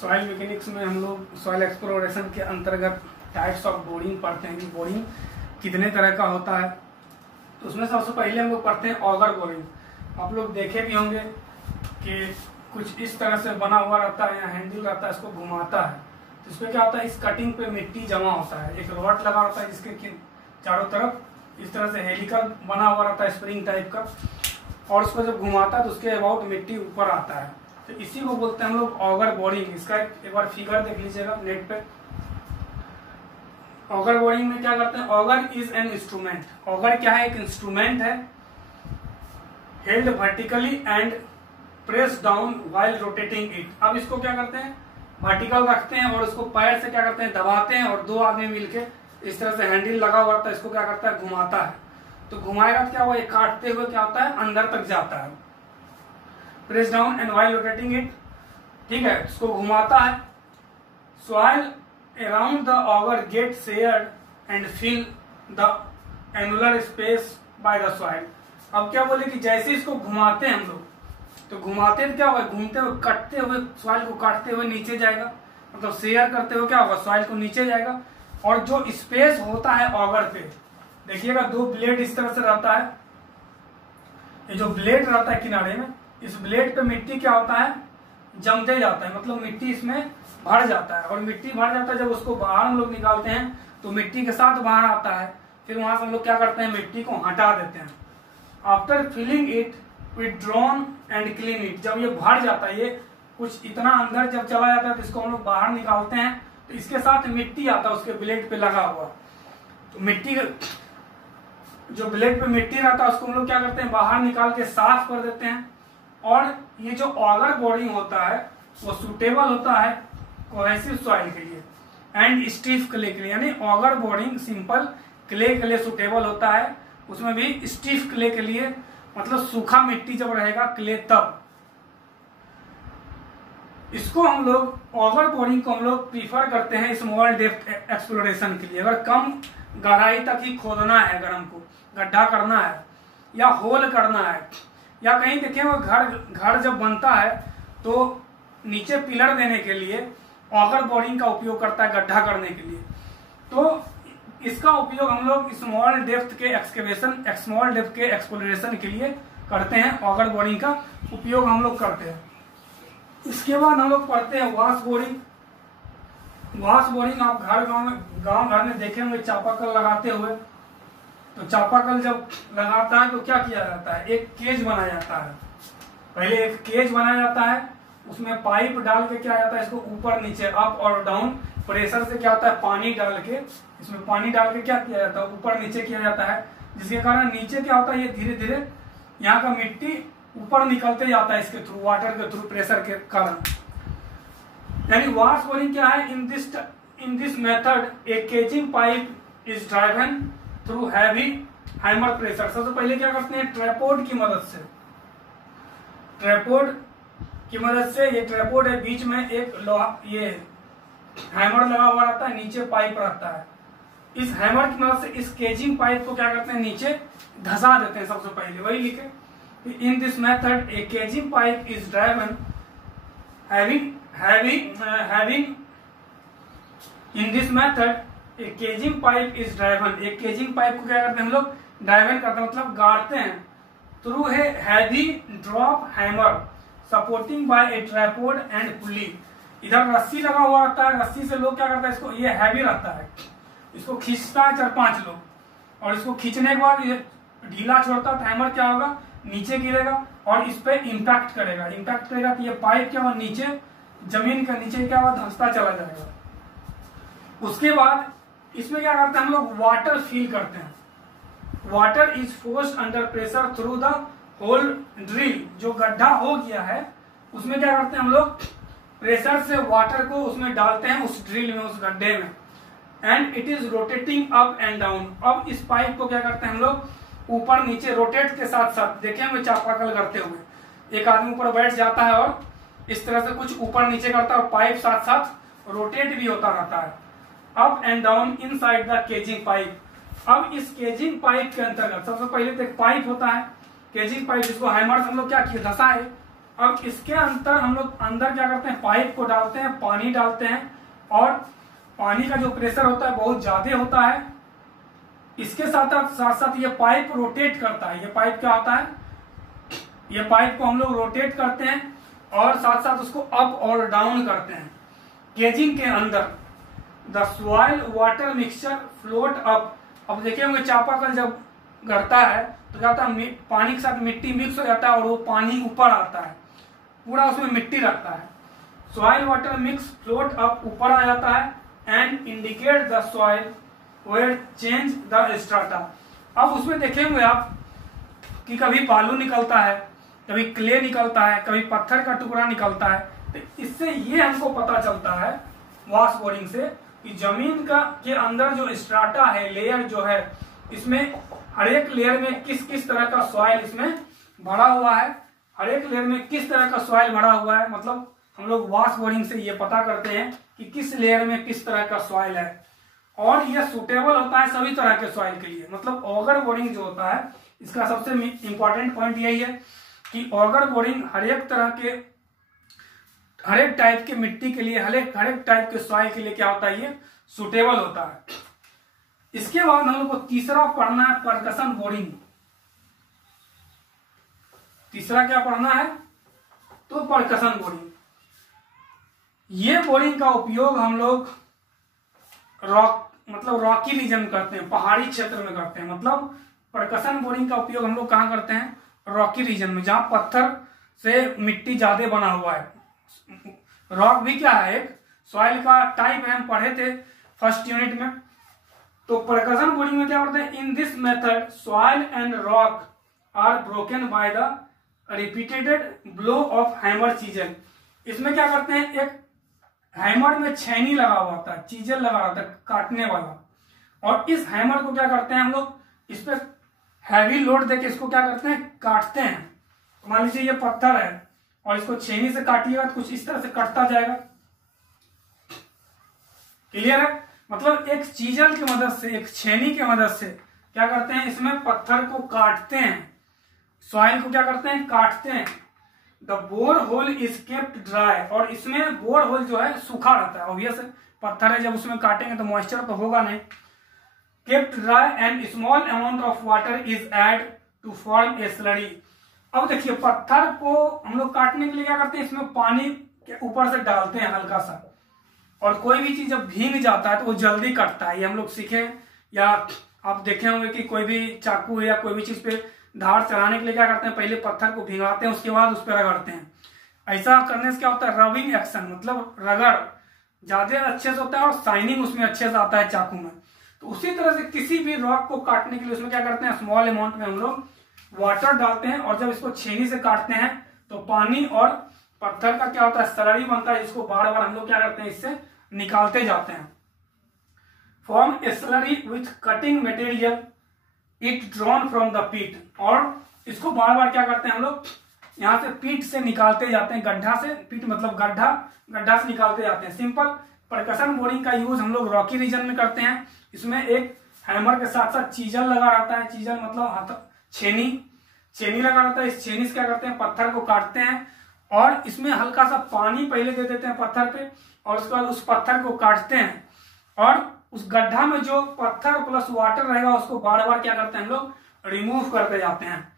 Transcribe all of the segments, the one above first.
Soil mechanics में हम लोग सॉइल एक्सप्लोरेशन के अंतर्गत टाइप्स ऑफ बोरिंग पढ़ते हैं कि बोरिंग कितने तरह का होता है। तो उसमें सबसे पहले हम लोग पढ़ते हैं ऑगर बोरिंग। आप लोग देखे भी होंगे कि कुछ इस तरह से बना हुआ रहता है, यहाँ हैंडल रहता है, इसको घुमाता है तो इसमें क्या होता है, इस कटिंग पे मिट्टी जमा होता है। एक रॉड लगा होता है जिसके चारों तरफ इस तरह से हेलिकल बना हुआ रहता है स्प्रिंग टाइप का, और उसको जब घुमाता है तो उसके अबाउट मिट्टी ऊपर आता है। तो इसी को बोलते हैं हम लोग ऑगर बोरिंग। इसका एक बार फिगर देख लीजिएगा नेट पे। ऑगर बोरिंग में क्या करते हैं, auger is an instrument. Auger क्या है, एक इंस्ट्रूमेंट है held vertically and press down while rotating it. अब इसको क्या करते हैं, वर्टिकल रखते हैं और उसको पैर से क्या करते हैं, दबाते हैं, और दो आदमी मिलके इस तरह से हैंडल लगा हुआ रहता है, इसको क्या करता है, घुमाता है। तो घुमाएगा तो क्या हुआ, काटते हुए क्या होता है, अंदर तक जाता है। Press down and while rotating it, ठीक है, इसको घुमाता है। Soil around the auger get sheared and fill the annular space by the soil. अब क्या बोले कि जैसे इसको घुमाते हैं हम लोग, तो घुमाते तो क्या होगा, घूमते हुए कटते हुए सॉइल को काटते हुए नीचे जाएगा, मतलब शेयर करते हुए क्या होगा, सॉइल को नीचे जाएगा। और जो स्पेस होता है ऑगर पे, देखिएगा दो ब्लेड इस तरह से रहता है। ये जो ब्लेड रहता है किनारे में, इस ब्लेड पे मिट्टी क्या होता है, जमते जाता है, मतलब मिट्टी इसमें भर जाता है। और मिट्टी भर जाता है, जब उसको बाहर हम लोग निकालते हैं तो मिट्टी के साथ बाहर आता है। फिर वहां से हम लोग क्या करते हैं, मिट्टी को हटा देते हैं। After filling it withdrawn and clean it, जब ये भर जाता है, ये कुछ इतना अंदर जब चला जाता है तो इसको हम लोग बाहर निकालते हैं, तो इसके साथ मिट्टी आता है उसके ब्लेड पे लगा हुआ। तो मिट्टी, जो ब्लेड पे मिट्टी रहता है उसको हम लोग क्या करते हैं, बाहर निकाल के साफ कर देते हैं। और ये जो ऑगर बोरिंग होता है वो सुटेबल होता है कोहेसिव सॉइल के लिए एंड स्टीफ क्ले के लिए। यानी ऑगर बोरिंग सिंपल क्ले के लिए सुटेबल होता है, उसमें भी स्टीफ क्ले के लिए, मतलब सूखा मिट्टी जब रहेगा क्ले तब। इसको हम लोग ऑगर बोरिंग को हम लोग प्रीफर करते हैं स्मॉल डेप्थ एक्सप्लोरेशन के लिए। अगर कम गहराई तक ही खोदना है, अगर हमको गड्ढा करना है या होल करना है, या कहीं देखें वो घर जब बनता है तो नीचे पिलर देने के लिए ऑगर बोरिंग का उपयोग करता है गड्ढा करने के लिए। तो इसका उपयोग हम लोग स्मॉल डेप्थ के एक्सप्लोरेशन के लिए करते हैं। ऑगर बोरिंग का उपयोग हम लोग करते हैं। इसके बाद हम लोग पढ़ते हैं वाश बोरिंग। वाश बोरिंग आप गांव घर में देखे होंगे चापाकल लगाते हुए। तो चापाकल जब लगाता है तो क्या किया जाता है, एक केज बनाया जाता है। पहले एक केज बनाया जाता है, उसमें पाइप डाल के क्या जाता है, इसको ऊपर नीचे अप और डाउन प्रेशर से क्या होता है, पानी डाल के, इसमें पानी डाल के क्या किया जाता है, ऊपर नीचे किया जाता है। जिसके कारण नीचे क्या होता है, ये धीरे धीरे यहाँ का मिट्टी ऊपर निकलते जाता है इसके थ्रू, वाटर के थ्रू, प्रेशर के कारण। यानी वाश बोरिंग क्या है, in this method a casing pipe is driven through heavy hammer pressure. सबसे पहले क्या करते हैं, ट्रैपोड की मदद से, ये ट्रैपोड है, बीच में एक लोहा, ये हैमर लगा हुआ रहता है, नीचे पाइप रहता है। इस हैमर की मदद से इस केजिंग पाइप को क्या करते हैं, नीचे धसा देते हैं। सबसे पहले वही लिखे, in this method a casing pipe is driven in this method a casing pipe is driven. एक केजिंग पाइप को क्या करते हैं हम लोग, ड्राइवन करते हैं, मतलब गाड़ते हैं थ्रू है heavy drop hammer supporting by a tripod and pulley. इधर रस्सी लगा हुआ रहता है, रस्सी से लोग क्या करते हैं, इसको, ये हैवी रहता है, इसको खींचता है 4-5 लोग, और इसको खींचने के बाद ये ढीला छोड़ता है तो हैमर क्या होगा, नीचे गिरेगा और इस पे इम्पैक्ट करेगा तो ये पाइप क्या होगा, नीचे जमीन के नीचे क्या होगा, धंसता चला जाएगा। उसके बाद इसमें क्या करते हैं हम लोग, वाटर फील करते हैं। Water is forced under pressure through the hole drill. जो गड्ढा हो गया है उसमें क्या करते हैं हम लोग, प्रेशर से वाटर को उसमें डालते हैं, उस ड्रिल में, उस गड्ढे में। And it is rotating up and down. अब इस पाइप को क्या करते हैं हम लोग, ऊपर नीचे रोटेट के साथ साथ, देखे हुए चापाकल करते हुए, एक आदमी ऊपर बैठ जाता है और इस तरह से कुछ ऊपर नीचे करता है, और पाइप साथ साथ रोटेट भी होता रहता है, up and down inside the casing pipe. अब इस केजिंग पाइप के अंतर्गत सबसे पहले तो एक पाइप होता है, केजिंग पाइप, जिसको हैमर से हम लोग क्या किए, धसा है। अब इसके अंदर हम लोग अंदर क्या करते हैं, पाइप को डालते हैं, पानी डालते हैं, और पानी का जो प्रेशर होता है बहुत ज्यादा होता है। इसके साथ साथ ये पाइप रोटेट करता है। ये पाइप क्या होता है, ये पाइप को हम लोग रोटेट करते हैं और साथ साथ उसको अप और डाउन करते हैं। केजिंग के अंदर the soil water mixture float up. अब देखे होंगे चापाकल जब गड़ता है तो क्या होता है, पानी के साथ मिट्टी मिक्स हो जाता है और वो पानी ऊपर आता है, पूरा उसमें मिट्टी रहता है। Soil water mix float up, ऊपर आ जाता है, and indicate the soil where change the strata. अब उसमें देखेंगे आप कि कभी बालू निकलता है, कभी क्ले निकलता है, कभी पत्थर का टुकड़ा निकलता है। तो इससे ये हमको पता चलता है वाश बोरिंग से कि जमीन का के अंदर जो स्ट्राटा है, लेयर जो है, इसमें हर एक लेयर में किस किस तरह का सॉइल इसमें भरा हुआ है, हर एक लेयर में किस तरह का सॉइल भरा हुआ है। मतलब हम लोग वाश बोरिंग से ये पता करते हैं कि किस लेयर में किस तरह का सॉइल है, और ये सुटेबल होता है सभी तरह के सॉइल के लिए। मतलब ऑगर बोरिंग जो होता है, इसका सबसे इंपॉर्टेंट पॉइंट यही है कि ऑगर बोरिंग हर एक तरह के, हर एक टाइप के मिट्टी के लिए, हर एक टाइप के सॉइल के लिए क्या होता है, ये सुटेबल होता है। इसके बाद हम लोग को तीसरा पढ़ना है परकशन बोरिंग। तीसरा क्या पढ़ना है, तो परकशन बोरिंग। ये बोरिंग का उपयोग हम लोग रॉकी रीजन करते हैं, पहाड़ी क्षेत्र में करते हैं। मतलब परकशन बोरिंग का उपयोग हम लोग कहाँ करते हैं, रॉकी रीजन में, जहां पत्थर से मिट्टी ज्यादा बना हुआ है। रॉक भी क्या है, एक सॉइल का टाइप है, हम पढ़े थे फर्स्ट यूनिट में। तो परकशन बोरिंग में क्या करते हैं, in this method soil and rock are broken by the repeated blow of hammer chisel. इसमें क्या करते हैं, एक हैमर में छेनी लगा हुआ होता है, चीजल लगा होता है काटने वाला, और इस हैमर को क्या करते हैं हम लोग, इस पे हैवी लोड देके इसको क्या करते हैं, काटते हैं। मान लीजिए ये पत्थर है और इसको छेनी से काटिएगा तो कुछ इस तरह से कटता जाएगा। क्लियर है, मतलब एक चीजल की मदद से, एक छेनी की मदद से क्या करते हैं, इसमें पत्थर को काटते हैं, सॉइल को क्या करते हैं, काटते हैं। The bore hole is kept dry, और इसमें बोर होल जो है सूखा रहता है। ऑब्वियस पत्थर है, जब उसमें काटेंगे तो मॉइस्चर तो होगा नहीं। Kept dry and small amount of water is add to form a slurry. अब देखिए पत्थर को हम लोग काटने के लिए क्या करते हैं, इसमें पानी के ऊपर से डालते हैं हल्का सा, और कोई भी चीज जब भीग जाता है तो वो जल्दी कटता है। ये हम लोग सीखे, या आप देखे होंगे कि कोई भी चाकू या कोई भी चीज पे धार चढ़ाने के लिए क्या करते हैं, पहले पत्थर को भिंगाते हैं, उसके बाद उस पर रगड़ते हैं। ऐसा करने से क्या होता है, रबिंग एक्शन, मतलब रगड़ ज्यादा अच्छे से होता है और शाइनिंग उसमें अच्छे से आता है चाकू में। तो उसी तरह से किसी भी रॉक को काटने के लिए उसमें क्या करते हैं, स्मॉल अमाउंट में हम लोग वाटर डालते हैं, और जब इसको छेनी से काटते हैं तो पानी और पत्थर का क्या होता है, स्लरी बनता है, जिसको बार बार हम लोग क्या करते हैं, इससे निकालते जाते हैं। Form a slurry with cutting material it drawn from the पीट, और इसको बार बार क्या करते हैं हम लोग, यहाँ से पीट से निकालते जाते हैं, गड्ढा से, पीट मतलब गड्ढा, गड्ढा से निकालते जाते हैं। सिंपल परकशन बोरिंग का यूज हम लोग रॉकी रीजन में करते हैं। इसमें एक हैमर के साथ साथ चीजल लगा रहता है, चीजल मतलब छेनी लगा रहता है। इस छेनी से क्या करते हैं, पत्थर को काटते हैं, और इसमें हल्का सा पानी पहले दे देते हैं पत्थर पे, और उसके बाद उस पत्थर को काटते हैं, और उस गड्ढा में जो पत्थर प्लस वाटर रहेगा उसको बार बार क्या करते हैं हम लोग, रिमूव करते जाते हैं।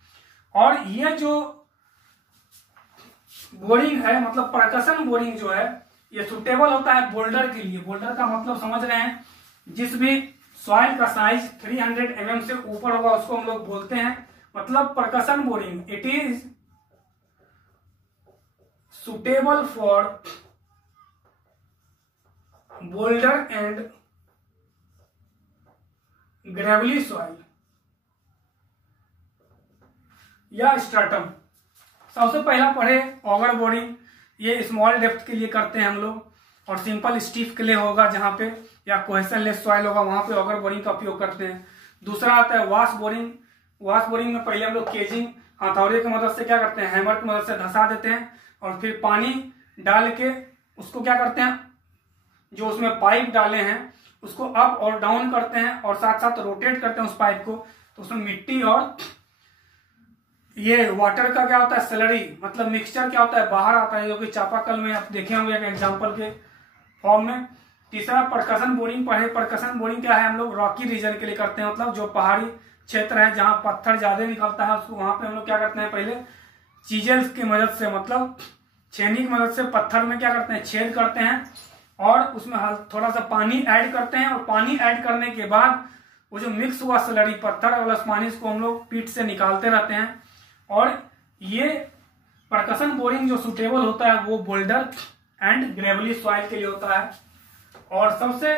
और ये जो बोरिंग है, मतलब परकशन बोरिंग जो है, ये सुटेबल होता है बोल्डर के लिए। बोल्डर का मतलब समझ रहे हैं, जिस भी सॉइल का साइज 300 mm से ऊपर होगा उसको हम लोग बोलते हैं। मतलब percussion boring it is suitable for boulder and Gravely soil या स्ट्राटम। सबसे पहला पढ़े ऑगर बोरिंग, ये स्मॉल डेप्थ के लिए करते हैं हम लोग, और सिंपल स्टीफ के लिए होगा जहां पे, या कोहेशन लेस सॉइल होगा वहां पे ऑगर बोरिंग का उपयोग करते हैं। दूसरा आता है वॉश बोरिंग। वॉश बोरिंग में पहले हम लोग केजिंग हथौड़े की मदद से क्या करते हैं, हैमर की मदद से धंसा देते हैं, और फिर पानी डाल के उसको क्या करते हैं, जो उसमें पाइप डाले हैं उसको अप और डाउन करते हैं, और साथ साथ रोटेट करते हैं उस पाइप को, तो उसमें मिट्टी और ये वाटर का क्या होता है, स्लरी मतलब मिक्सचर क्या होता है, बाहर आता है, जो कि चापाकल में आप देखे होंगे एक एग्जाम्पल के फॉर्म में। तीसरा परकशन बोरिंग पढ़े। परकशन बोरिंग क्या है, हम लोग रॉकी रीजन के लिए करते हैं, मतलब जो पहाड़ी क्षेत्र है जहां पत्थर ज्यादा निकलता है उसको वहां पे हम लोग क्या करते हैं, पहले चीजेल की मदद से मतलब छेनी की मदद से पत्थर में क्या करते हैं, छेद करते हैं और उसमें थोड़ा सा पानी ऐड करते हैं, और पानी ऐड करने के बाद वो जो मिक्स हुआ स्लरी पत्थर और पानी को हम लोग पीठ से निकालते रहते हैं। और ये परकशन बोरिंग जो सुटेबल होता है वो बोल्डर एंड ग्रेवली सॉइल के लिए होता है। और सबसे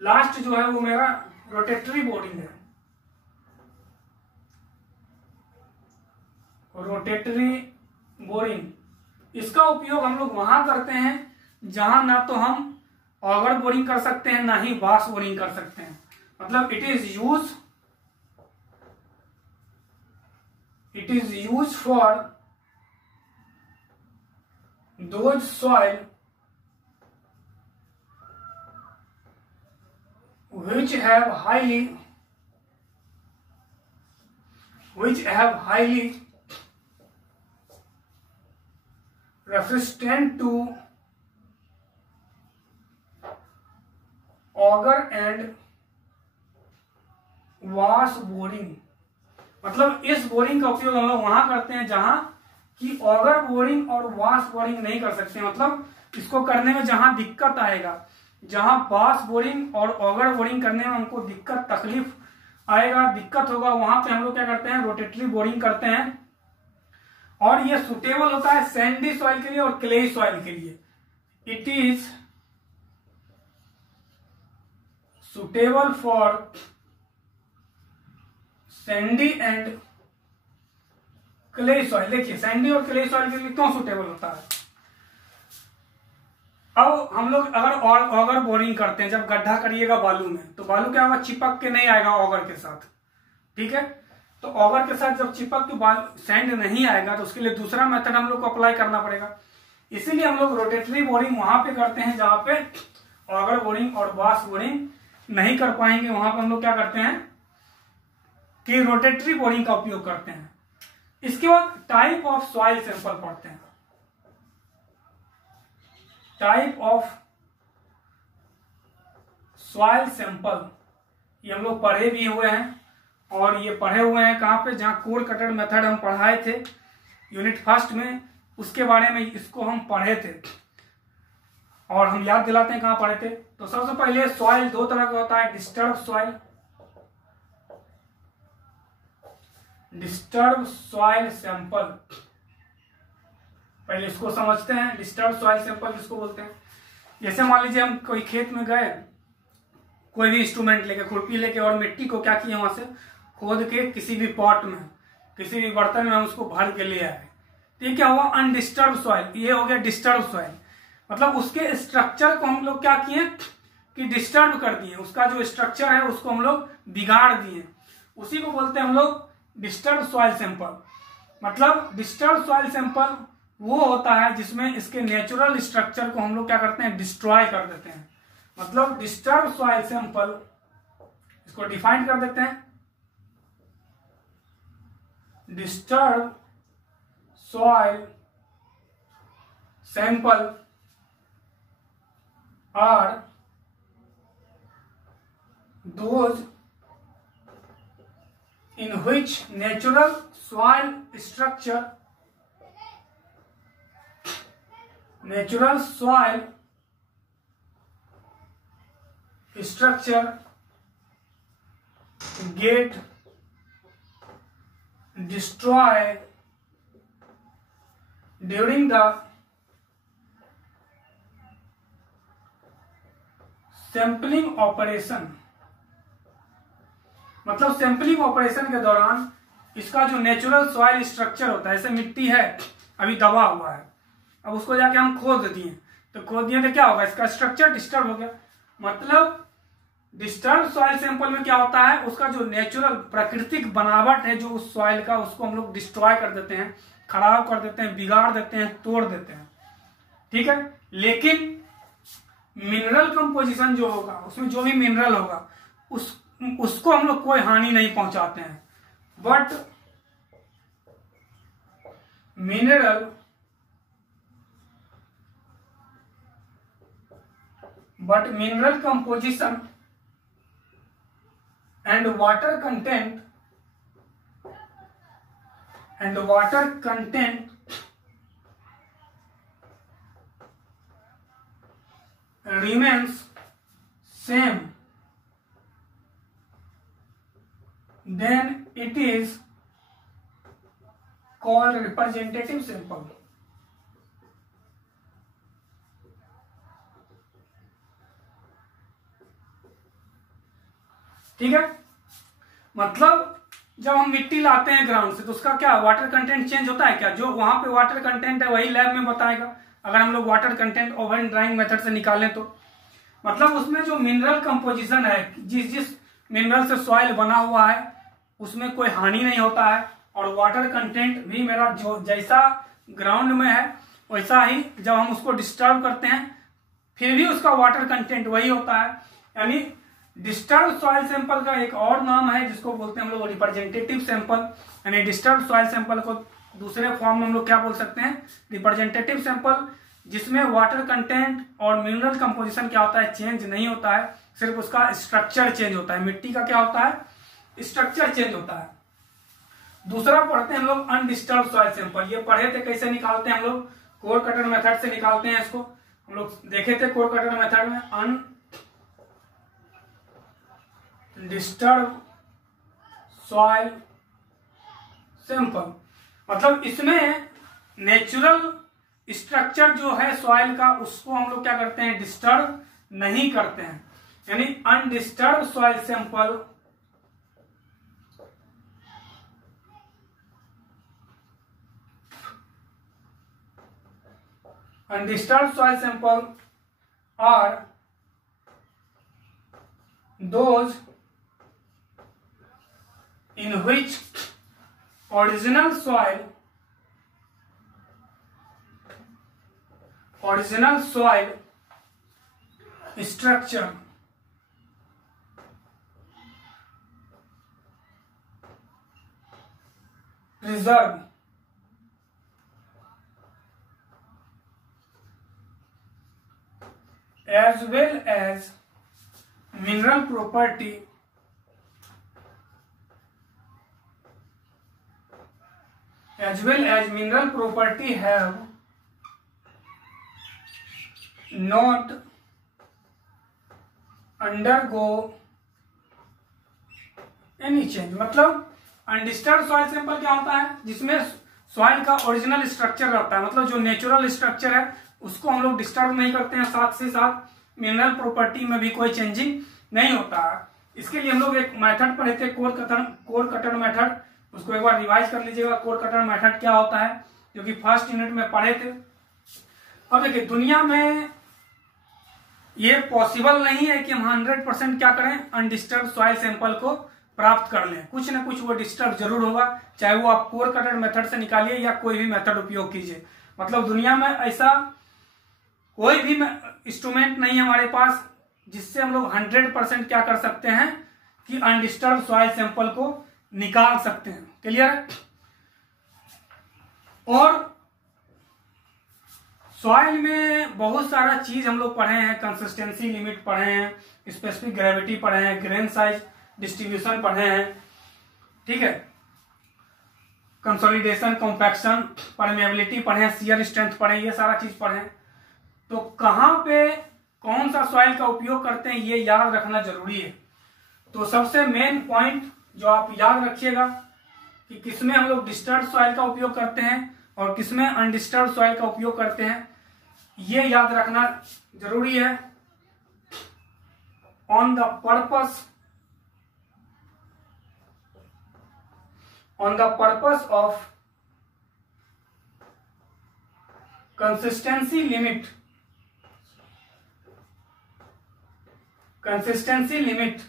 लास्ट जो है वो मेरा रोटेटरी बोरिंग है। रोटेटरी बोरिंग इसका उपयोग हम लोग वहां करते हैं जहां ना तो हम ऑगर बोरिंग कर सकते हैं ना ही वाश बोरिंग कर सकते हैं। मतलब it is use for those soil which have highly resistant to auger and wash boring। मतलब इस बोरिंग का उपयोग हम लोग वहां करते हैं जहां कि ऑगर बोरिंग और वाश बोरिंग नहीं कर सकते। मतलब इसको करने में जहां दिक्कत आएगा, जहां वाश बोरिंग और ऑगर बोरिंग करने में हमको दिक्कत तकलीफ आएगा, दिक्कत होगा, वहां पे हम लोग क्या करते हैं, रोटेटरी बोरिंग करते हैं। और ये सुटेबल होता है सैंडी सॉइल के लिए और क्लेई सॉइल के लिए। It is suitable for Sandy and clay soil. देखिए सैंडी और क्ले सॉइल के लिए क्यों सुटेबल होता है। अब हम लोग अगर ऑगर बोरिंग करते हैं, जब गड्ढा करिएगा बालू में, तो बालू क्या होगा, चिपक के नहीं आएगा ऑगर के साथ, ठीक है। तो ऑगर के साथ जब चिपक के सैंड नहीं आएगा तो उसके लिए दूसरा मेथड हम लोग को अप्लाई करना पड़ेगा। इसीलिए हम लोग रोटेटरी बोरिंग वहां पे करते हैं जहां पे ऑगर बोरिंग और वाश बोरिंग नहीं कर पाएंगे। वहां पर हम लोग क्या करते हैं कि रोटेटरी बोरिंग का उपयोग करते हैं। इसके बाद टाइप ऑफ सॉइल सैंपल पढ़ते हैं। टाइप ऑफ सॉइल सैंपल ये हम लोग पढ़े भी हुए हैं, और ये पढ़े हुए हैं कहां पे, जहां कोड कटर मेथड हम पढ़ाए थे यूनिट फर्स्ट में, उसके बारे में इसको हम पढ़े थे। और हम याद दिलाते हैं कहां पढ़े थे। तो सबसे पहले सॉइल दो तरह का होता है, disturb soil, disturb soil sample. पहले इसको समझते हैं, डिस्टर्ब सॉइल सैंपल किसको बोलते हैं। जैसे मान लीजिए हम कोई खेत में गए, कोई भी इंस्ट्रूमेंट लेके, खुरपी लेके, और मिट्टी को क्या किए, वहां से खोद के किसी भी पॉट में, किसी भी बर्तन में हम उसको भर के ले आए, तो ये क्या हुआ, अनडिस्टर्ब सॉइल। ये हो गया डिस्टर्ब सॉइल। मतलब उसके स्ट्रक्चर को हम लोग क्या किए कि डिस्टर्ब कर दिए, उसका जो स्ट्रक्चर है उसको हम लोग बिगाड़ दिए, उसी को बोलते हैं हम लोग डिस्टर्ब सॉइल सैंपल। मतलब डिस्टर्ब सॉइल सैंपल वो होता है जिसमें इसके नेचुरल स्ट्रक्चर को हम लोग क्या करते हैं, डिस्ट्रॉय कर देते हैं। मतलब डिस्टर्ब सॉइल सैंपल, इसको डिफाइन कर देते हैं, disturb soil sample are those in which natural soil structure get destroyed during the sampling operation. मतलब सैंपलिंग ऑपरेशन के दौरान इसका जो नेचुरल सॉइल स्ट्रक्चर होता है, जैसे मिट्टी है अभी दबा हुआ है, अब उसको जाके हम खोद दिए, तो खोद दिए तो क्या होगा, इसका स्ट्रक्चर डिस्टर्ब हो गया। मतलब डिस्टर्ब सॉइल सैंपल में क्या होता है, उसका जो नेचुरल प्राकृतिक बनावट है जो उस सॉइल का, उसको हम लोग डिस्ट्रॉय कर देते हैं, खराब कर देते हैं, बिगाड़ देते हैं, तोड़ देते हैं, ठीक है। लेकिन मिनरल कंपोजिशन जो होगा, उसमें जो भी मिनरल होगा उसको हम लोग कोई हानि नहीं पहुंचाते हैं। But mineral composition and water content remains same, then it is called representative sample. ठीक है, मतलब जब हम मिट्टी लाते हैं ग्राउंड से तो उसका क्या वाटर कंटेंट चेंज होता है क्या? जो वहां पे वाटर कंटेंट है वही लैब में बताएगा। अगर हम लोग water content oven drawing method से निकालें तो मतलब उसमें जो मिनरल कंपोजिशन है, जिस मिनरल से सॉइल बना हुआ है उसमें कोई हानि नहीं होता है, और वाटर कंटेंट भी मेरा जो जैसा ग्राउंड में है वैसा ही जब हम उसको डिस्टर्ब करते हैं फिर भी उसका वाटर कंटेंट वही होता है। यानी डिस्टर्ब सॉइल सैंपल का एक और नाम है जिसको बोलते हैं हम लोग रिप्रेजेंटेटिव सैंपल। यानी डिस्टर्ब सॉइल सैंपल को दूसरे फॉर्म में हम लोग क्या बोल सकते हैं, रिप्रेजेंटेटिव सैंपल, जिसमें वाटर कंटेंट और मिनरल कंपोजिशन क्या होता है, चेंज नहीं होता है, सिर्फ उसका स्ट्रक्चर चेंज होता है। मिट्टी का क्या होता है, स्ट्रक्चर चेंज होता है। दूसरा पढ़ते हैं हम लोग अनडिस्टर्ब सॉइल सैंपल। ये पढ़े थे कैसे निकालते हैं हम लोग, कोर कटर मेथड से निकालते हैं इसको। हम लोग देखे थे कोर कटर मेथड में अनडिस्टर्ब सॉइल सैंपल, मतलब इसमें नेचुरल स्ट्रक्चर जो है सॉइल का उसको हम लोग क्या करते हैं, डिस्टर्ब नहीं करते हैं। यानी undisturb soil sample undisturbed soil sample are those in which original soil structure preserved as well as mineral property have not undergo any change। मतलब अनडिस्टर्ब सॉइल सैंपल क्या होता है, जिसमें सॉइल का ओरिजिनल स्ट्रक्चर रहता है, मतलब जो नेचुरल स्ट्रक्चर है उसको हम लोग डिस्टर्ब नहीं करते हैं, साथ से साथ मिनरल प्रॉपर्टी में भी कोई चेंजिंग नहीं होता है। इसके लिए हम लोग एक मेथड पढ़े थे, कोर कटर मेथड, उसको एक बार रिवाइज कर लीजिएगा। कोर कटर मेथड क्या होता है, जो कि फर्स्ट यूनिट में पढ़े थे। अब देखिए दुनिया में ये पॉसिबल नहीं है कि हम 100% क्या करें, अनडिस्टर्ब सॉइल सैंपल को प्राप्त कर लें। कुछ ना कुछ वो डिस्टर्ब जरूर होगा, चाहे वो आप कोर कटर मेथड से निकालिए या कोई भी मेथड उपयोग कीजिए। मतलब दुनिया में ऐसा कोई भी इंस्ट्रूमेंट नहीं है हमारे पास जिससे हम लोग 100% क्या कर सकते हैं कि अनडिस्टर्ब सॉइल सैंपल को निकाल सकते हैं। क्लियर है? और सॉइल में बहुत सारा चीज हम लोग पढ़े हैं, कंसिस्टेंसी लिमिट पढ़े हैं, स्पेसिफिक ग्रेविटी पढ़े हैं, ग्रेन साइज डिस्ट्रीब्यूशन पढ़े हैं, ठीक है, कंसोलिडेशन, कॉम्पैक्शन, परमेबिलिटी पढ़े हैं, शियर स्ट्रेंथ पढ़े, ये सारा चीज पढ़े हैं। तो कहां पे कौन सा सॉइल का उपयोग करते हैं ये याद रखना जरूरी है। तो सबसे मेन पॉइंट जो आप याद रखिएगा कि किसमें हम लोग डिस्टर्ब सॉइल का उपयोग करते हैं और किसमें अनडिस्टर्ब सॉइल का उपयोग करते हैं, ये याद रखना जरूरी है। On the purpose of consistency limit,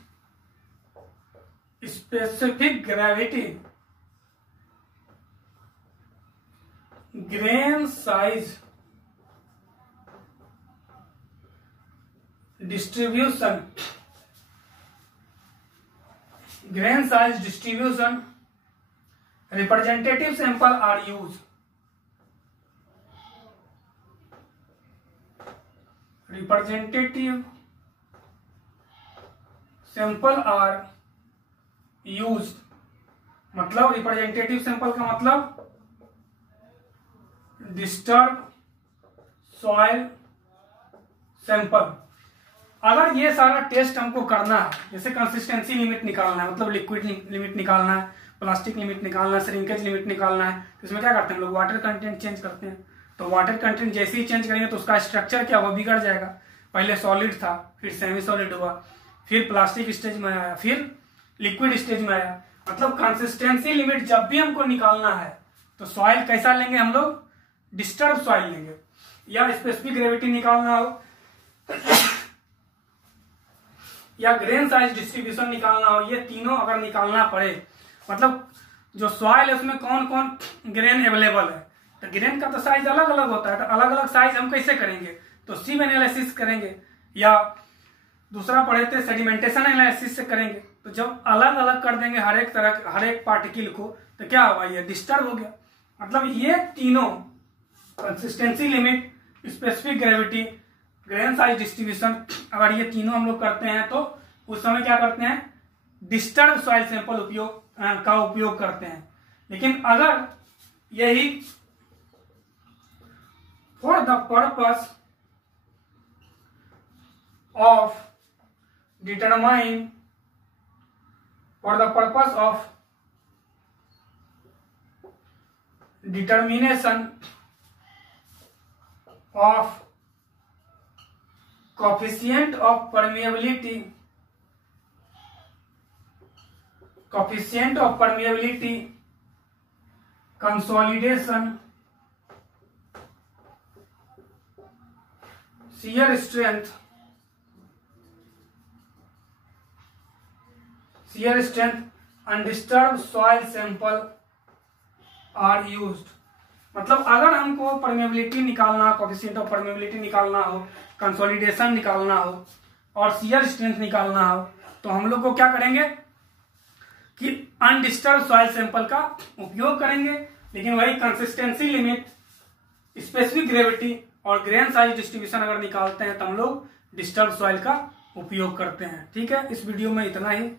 specific gravity, grain size distribution, representative sample are used। Representative sample are used, मतलब रिप्रेजेंटेटिव सैंपल का मतलब डिस्टर्ब सॉइल सैंपल। अगर ये सारा टेस्ट हमको करना है, जैसे कंसिस्टेंसी लिमिट निकालना है, मतलब लिक्विड लिमिट निकालना है, प्लास्टिक लिमिट निकालना है, श्रिंकेज लिमिट निकालना है, तो इसमें क्या करते हैं हम लोग, वाटर कंटेंट चेंज करते हैं। तो वाटर कंटेंट जैसे ही चेंज करेंगे तो उसका स्ट्रक्चर क्या हुआ, बिगड़ जाएगा। पहले सॉलिड था, फिर सेमी सॉलिड हुआ, फिर प्लास्टिक स्टेज में आया, फिर लिक्विड स्टेज में आया। मतलब कंसिस्टेंसी लिमिट जब भी हमको निकालना है तो सॉइल कैसा लेंगे हम लोग, डिस्टर्ब सॉइल लेंगे। या स्पेसिफिक ग्रेविटी निकालना हो या ग्रेन साइज डिस्ट्रीब्यूशन निकालना हो, ये तीनों अगर निकालना पड़े, मतलब जो सॉइल है उसमें कौन कौन ग्रेन अवेलेबल है, तो ग्रेन का तो साइज अलग अलग होता है। तो अलग अलग साइज हम कैसे करेंगे, तो सिव एनालिसिस करेंगे, या दूसरा पढ़े थे सेडिमेंटेशन एनालिसिस से करेंगे। तो जब अलग अलग कर देंगे हर एक पार्टिकल को, तो क्या होगा, ये डिस्टर्ब हो गया। मतलब ये तीनों consistency limit, specific gravity, grain size distribution, अगर ये तीनों हम लोग करते हैं तो उस समय क्या करते हैं, डिस्टर्ब सॉइल सैंपल का उपयोग करते हैं। लेकिन अगर यही for the purpose of determine, for the purpose of determination of coefficient of permeability, consolidation, shear strength undisturbed soil sample are used। मतलब अगर हमको परमेबिलिटी निकालना, कोएफिशिएंट ऑफ परमेबिलिटी निकालना हो, कंसोलिडेशन निकालना हो और शियर स्ट्रेंथ निकालना हो, तो हम लोग को क्या करेंगे कि अनडिस्टर्ब सॉइल सैंपल का उपयोग करेंगे। लेकिन वही कंसिस्टेंसी लिमिट, स्पेसिफिक ग्रेविटी और ग्रेन साइज डिस्ट्रीब्यूशन अगर निकालते हैं तो हम लोग डिस्टर्ब सॉइल का उपयोग करते हैं। ठीक है, इस वीडियो में इतना ही।